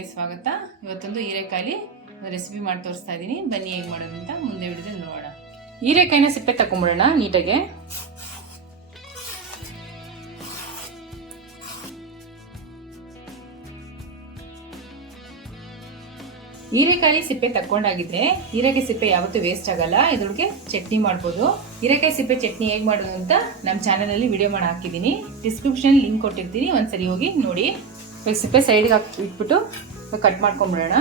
ಕಿಚನ್ಗೆ ಸ್ವಾಗತ. ಇವತ್ತೊಂದು ಹೀರೆಕಾಯಿ ರೆಸಿಪಿ ಮಾಡಿ ತೋರಿಸ್ತಾ ಇದ್ದೀನಿ. ಬನ್ನಿ ಹೇಗೆ ಮಾಡೋದು ಅಂತ ಮುಂದೆ ವಿಡಿಯೋದಲ್ಲಿ ನೋಡೋಣ. ಹೀರೆಕಾಯಿನ ಸಿಪ್ಪೆ ತಕೊಂಡ್ಬಿಡೋಣ ನೀಟಾಗೆ. ಹೀರೆಕಾಯಿ ಸಿಪ್ಪೆ ತಕೊಂಡಾಗಿದ್ರೆ ಹೀರೆಕಾಯಿ ಸಿಪ್ಪೆ ಯಾವತ್ತೂ ವೇಸ್ಟ್ ಆಗಲ್ಲ. ಇದ್ರೊಳಗೆ ಚಟ್ನಿ ಮಾಡ್ಬೋದು. ಹೀರೆಕಾಯಿ ಸಿಪ್ಪೆ ಚಟ್ನಿ ಹೇಗೆ ಮಾಡೋದು ಅಂತ ನಮ್ಮ ಚಾನಲಲ್ಲಿ ವಿಡಿಯೋ ಮಾಡಿ ಹಾಕಿದ್ದೀನಿ. ಡಿಸ್ಕ್ರಿಪ್ಷನ್ ಲಿಂಕ್ ಕೊಟ್ಟಿರ್ತೀನಿ, ಒಂದ್ಸರಿ ಹೋಗಿ ನೋಡಿ. ಸಿಪ್ಪೆ ಸೈಡ್ಗೆ ಇಟ್ಬಿಟ್ಟು ಕಟ್ ಮಾಡ್ಕೊಂಡ್ಬಿಡೋಣ.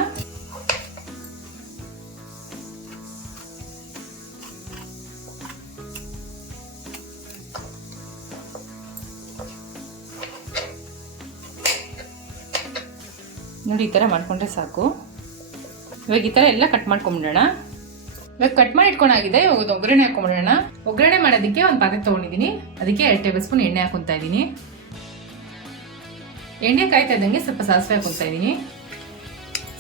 ನೋಡಿ ಈ ಥರ ಮಾಡ್ಕೊಂಡ್ರೆ ಸಾಕು. ಇವಾಗ ಈ ಥರ ಎಲ್ಲ ಕಟ್ ಮಾಡ್ಕೊಂಡ್ಬಿಡೋಣ. ಇವಾಗ ಕಟ್ ಮಾಡಿ ಇಟ್ಕೊಂಡಾಗಿದೆ. ಇವಾಗ ಒಗ್ಗರಣೆ ಹಾಕೊಂಡ್ಬಿಡೋಣ. ಒಗ್ಗರಣೆ ಮಾಡೋದಕ್ಕೆ ಒಂದು ಪಾತ್ರೆ ತೊಗೊಂಡಿದ್ದೀನಿ. ಅದಕ್ಕೆ 2 ಟೇಬಲ್ ಸ್ಪೂನ್ ಎಣ್ಣೆ ಹಾಕೊತಾ ಇದ್ದೀನಿ. ಎಣ್ಣೆ ಕಾಯ್ತಾ ಇದ್ದಂಗೆ ಸ್ವಲ್ಪ ಸಾಸಿವೆ ಹಾಕೊತಾ ಇದ್ದೀನಿ.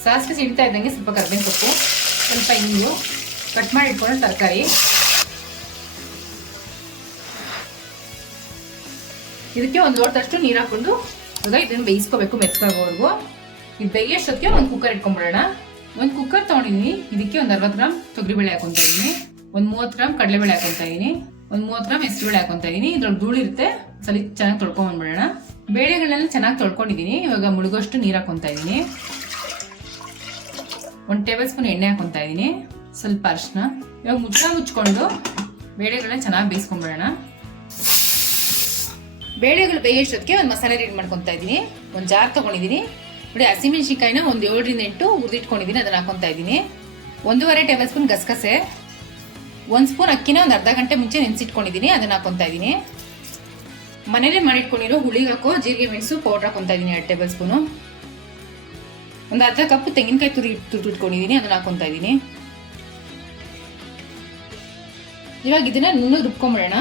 ಸಾಸಿವೆ ಸಿಡ್ತಾ ಇದ್ದಂಗೆ ಸ್ವಲ್ಪ ಕರಿಬೇವಿನ ಸೊಪ್ಪು, ಸ್ವಲ್ಪ ಇಂಗು, ಕಟ್ ಮಾಡಿ ಇಟ್ಕೊಂಡು ತರಕಾರಿ. ಇದಕ್ಕೆ ಒಂದು ಲೋಟದಷ್ಟು ನೀರು ಹಾಕೊಂಡು ಇವಾಗ ಇದನ್ನು ಬೇಯಿಸ್ಕೋಬೇಕು ಮೆತ್ತಗಾಗೋವರೆಗೂ. ಇದು ಬೇಯೋಷ್ಟೊತ್ತಿಗೆ ಒಂದು ಕುಕ್ಕರ್ ಇಟ್ಕೊಂಡ್ಬಿಡೋಣ. ಒಂದು ಕುಕ್ಕರ್ ತೊಗೊಂಡಿದ್ದೀನಿ. ಇದಕ್ಕೆ ಒಂದು 60 ಗ್ರಾಮ್ ತೊಗರಿಬೇಳೆ ಹಾಕೊತಾ ಇದ್ದೀನಿ, ಒಂದು 30 ಗ್ರಾಮ್ ಕಡಲೆಬೇಳೆ ಹಾಕೊತಾ ಇದ್ದೀನಿ, ಒಂದು 30 ಗ್ರಾಮ್ ಹೆಸರುಬೇಳೆ ಹಾಕೊತಾ ಇದ್ದೀನಿ. ಇದ್ರೊಳಗೆ ಧೂಳು ಇರುತ್ತೆ, ಸಲ ಚೆನ್ನಾಗಿ ತೊಳ್ಕೊಂಡ್ಬಿಡೋಣ. ಬೇಳೆಗಳನ್ನೆಲ್ಲ ಚೆನ್ನಾಗಿ ತೊಳ್ಕೊಂಡಿದ್ದೀನಿ. ಇವಾಗ ಮುಳುಗೋಷ್ಟು ನೀರು ಹಾಕೊತಾ ಇದ್ದೀನಿ. 1 ಟೇಬಲ್ ಸ್ಪೂನ್ ಎಣ್ಣೆ ಹಾಕೊತಾ ಇದ್ದೀನಿ, ಸ್ವಲ್ಪ ಅರಿಶಿನ. ಇವಾಗ ಮುಚ್ಕೊಂಡು ಬೇಳೆಗಳನ್ನ ಚೆನ್ನಾಗಿ ಬೇಯಿಸ್ಕೊಂಡ್ಬಿಡೋಣ. ಬೇಳೆಗಳು ಬೇಯೋಷ್ಟೊತ್ತಿಗೆ ಒಂದು ಮಸಾಲೆ ರೆಡಿ ಮಾಡ್ಕೊತಾ ಇದ್ದೀನಿ. ಒಂದು ಜಾರ್ ತೊಗೊಂಡಿದ್ದೀನಿ. ನೋಡಿ, ಹಸಿಮೆಣಸಿನ್ಕಾಯಿನ ಒಂದು 7 ರಿಂದ 8 ಹುರಿದಿಟ್ಕೊಂಡಿದ್ದೀನಿ, ಅದನ್ನ ಹಾಕೊತಾ ಇದ್ದೀನಿ. 1.5 ಟೇಬಲ್ ಸ್ಪೂನ್ ಗಸಗಸೆ, 1 ಸ್ಪೂನ್ ಅಕ್ಕಿನ ಒಂದು ಅರ್ಧ ಗಂಟೆ ಮುಂಚೆ ನೆನೆಸಿಟ್ಕೊಂಡಿದ್ದೀನಿ, ಅದನ್ನ ಹಾಕೊತಾ ಇದ್ದೀನಿ. ಮನೇಲಿ ಮಾಡಿಟ್ಕೊಂಡಿರೋ ಹುಳಿಗೆ ಹಾಕೋ ಜೀರಿಗೆ ಮೆಣಸು ಪೌಡರ್ ಹಾಕೊತಾ ಇದ್ದೀನಿ 2 ಟೇಬಲ್ ಸ್ಪೂನು. ಒಂದು ಅರ್ಧ ಕಪ್ ತೆಂಗಿನಕಾಯಿ ತುರಿದಿಟ್ಕೊಂಡಿದ್ದೀನಿ, ಅದನ್ನ ಹಾಕೊತಾ ಇದ್ದೀನಿ. ಇವಾಗ ಇದನ್ನ ನುಣ್ಣಗೆ ರುಬ್ಕೊಂಡ್ಬಿಡೋಣ.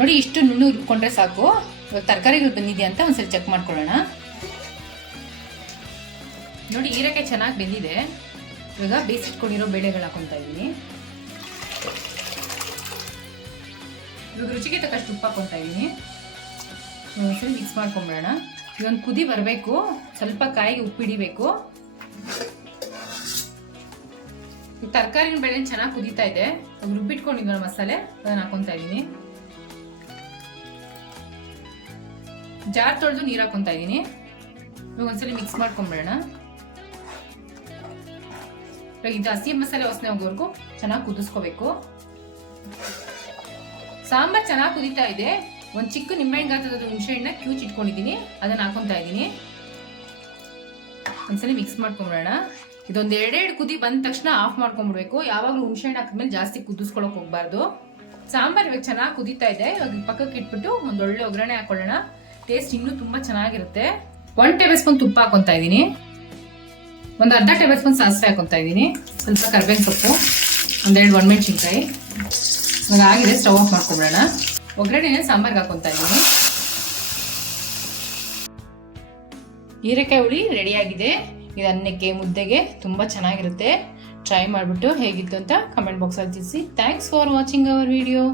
ನೋಡಿ, ಇಷ್ಟು ನುಣ್ಣಗೆ ರುಬ್ಕೊಂಡ್ರೆ ಸಾಕು. ಇವಾಗ ತರಕಾರಿಗಳು ಬಂದಿದೆಯಾ ಅಂತ ಒಂದ್ಸರಿ ಚೆಕ್ ಮಾಡ್ಕೊಳ್ಳೋಣ. ನೋಡಿ, ಹೀರೆಕಾಯಿ ಚೆನ್ನಾಗಿ ಬೆಂದಿದೆ. ಇವಾಗ ಬೇಯಿಸಿಟ್ಕೊಂಡಿರೋ ಬೇಳೆಗಳು ಹಾಕೊತಾ ಇದ್ದೀನಿ. ಇವಾಗ ರುಚಿಗೆ ತಕ್ಕಷ್ಟು ಉಪ್ಪು ಹಾಕೊತಾ ಇದ್ದೀನಿ. ಒಂದ್ಸರಿ ಮಿಕ್ಸ್ ಮಾಡ್ಕೊಂಡ್ಬಿಡೋಣ. ಇದೊಂದು ಕುದಿ ಬರಬೇಕು, ಸ್ವಲ್ಪ ಕಾಯಿಗೆ ಉಪ್ಪು ಹಿಡಿಬೇಕು. ತರಕಾರಿನ ಬೇಳೆ ಚೆನ್ನಾಗಿ ಕುದೀತಾ ಇದೆ. ರುಬ್ಬಿಟ್ಕೊಂಡಿದ್ದ ಮಸಾಲೆ ಅದನ್ನ ಹಾಕೊತಾ ಇದ್ದೀನಿ. ಜಾರ್ ತೊಳೆದು ನೀರು ಹಾಕೊತಾ ಇದ್ದೀನಿ. ಇವಾಗ ಒಂದ್ಸಲಿ ಮಿಕ್ಸ್ ಮಾಡ್ಕೊಂಡ್ಬಿಡೋಣ. ಇದು ಹಸಿ ಮಸಾಲೆ ವಾಸನೆ ಹೋಗೋವರೆಗೂ ಚೆನ್ನಾಗಿ ಕುದಿಸ್ಕೋಬೇಕು. ಸಾಂಬಾರ್ ಚೆನ್ನಾಗಿ ಕುದೀತಾ ಇದೆ. ಒಂದು ಚಿಕ್ಕ ನಿಂಬೆಹಣ್ಣು ಗಾತ್ರದ ಹುಣಸೆ ಹಣ್ಣನ್ನ ಕ್ಯೂಚ್ ಇಟ್ಕೊಂಡಿದ್ದೀನಿ, ಅದನ್ನ ಹಾಕೊತಾ ಇದ್ದೀನಿ. ಒಂದ್ಸಲಿ ಮಿಕ್ಸ್ ಮಾಡ್ಕೊಂಡ್ಬಿಡೋಣ. ಇದೊಂದು 2 ಕುದಿ ಬಂದ ತಕ್ಷಣ ಆಫ್ ಮಾಡ್ಕೊಂಡ್ಬಿಡ್ಬೇಕು. ಯಾವಾಗಲೂ ಹುಣಸೆ ಹಣ್ಣು ಹಾಕಿದ್ಮೇಲೆ ಜಾಸ್ತಿ ಕುದಿಸ್ಕೊಳಕ್ ಹೋಗ್ಬಾರ್ದು. ಸಾಂಬಾರ್ ಇವಾಗ ಚೆನ್ನಾಗಿ ಕುದೀತಾ ಇದೆ. ಇವಾಗ ಪಕ್ಕಕ್ಕೆ ಇಟ್ಬಿಟ್ಟು ಒಂದು ಒಳ್ಳೆ ಒಗ್ಗರಣೆ ಹಾಕೊಳ್ಳೋಣ. ಟೇಸ್ಟ್ ಇನ್ನೂ ತುಂಬಾ ಚೆನ್ನಾಗಿರುತ್ತೆ. 1 ಟೇಬಲ್ ಸ್ಪೂನ್ ತುಪ್ಪ ಹಾಕೊತಾ ಇದ್ದೀನಿ. ಒಂದು ಅರ್ಧ ಟೇಬಲ್ ಸ್ಪೂನ್ ಸಾಸಿವೆ ಹಾಕೊತಾ ಇದ್ದೀನಿ, ಸ್ವಲ್ಪ ಕರಿಬೇವಿನ ಸೊಪ್ಪು, 1 ಒಣಮೆಣಸಿನ್ಕಾಯಿ. ಇವಾಗ ಆಗಿದೆ, ಸ್ಟವ್ ಆಫ್ ಮಾಡ್ಕೊಂಡ್ಬಿಡೋಣ. ಒಗ್ಗರಣೆ ಸಾಂಬಾರ್ಗೆ ಹಾಕೊತಾ ಇದ್ದೀನಿ. ಹೀರೆಕಾಯಿ ಹುಳಿ ರೆಡಿಯಾಗಿದೆ. ಇದು ಅನ್ನಕ್ಕೆ ಮುದ್ದೆಗೆ ತುಂಬಾ ಚೆನ್ನಾಗಿರುತ್ತೆ. ಟ್ರೈ ಮಾಡಿಬಿಟ್ಟು ಹೇಗಿತ್ತು ಅಂತ ಕಮೆಂಟ್ ಬಾಕ್ಸಲ್ಲಿ ತಿಳಿಸಿ. Thanks for watching our video.